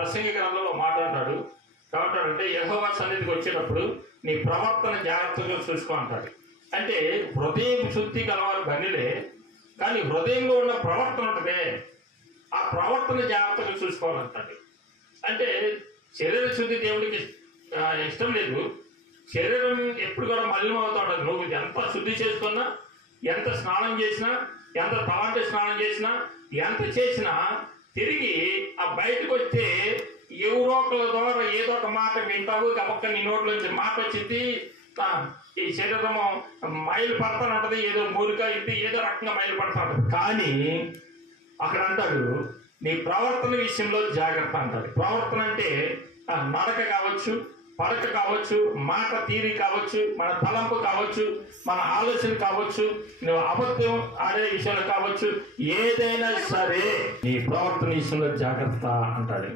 ప్రసంగి గ్రంథంలో మాట్లాడాడు కాబట్టి అంటే యెహోవా సన్నిధికి వచ్చేటప్పుడు నీ ప్రవర్తన జాగ్రత్తగా చూసుకో అంటాడు. అంటే హృదయం శుద్ధి గలవారు ధన్యులే, కానీ హృదయంలో ఉన్న ప్రవర్తన ఉంటుందే ఆ ప్రవర్తన జాగ్రత్తగా చూసుకోవాలంటాడు. అంటే శరీర శుద్ధి దేవుడికి ఇష్టం లేదు. శరీరం ఎప్పుడు కూడా మలినం అవుతూ ఉంటుంది. నువ్వు ఎంత శుద్ధి చేసుకున్నా, ఎంత స్నానం చేసినా, ఎంత తలాంటి స్నానం చేసినా, ఎంత చేసినా తిరిగి ఆ బయటకు వస్తే ఎవరో ఒకళ్ళ ద్వారా ఏదో ఒక మాట వింటావు. గబక్క నీ నోట్లోంచి మాట వచ్చింది, ఈ శరీరము మైలు పడతాను ఉంటుంది, ఏదో మురిక ఇది ఏదో రకంగా మైలు పడతా ఉంటుంది. కానీ అక్కడ అంటాడు నీ ప్రవర్తన విషయంలో జాగ్రత్త అంటాడు. ప్రవర్తన అంటే నడక కావచ్చు, పడక కావచ్చు, మాట తీరి కావచ్చు, మన తలంపు కావచ్చు, మన ఆలోచన కావచ్చు, నువ్వు అబద్ధం ఆడే విషయాలు కావచ్చు, ఏదైనా సరే నీ ప్రవర్తన విషయంలో జాగ్రత్త అంటాడు.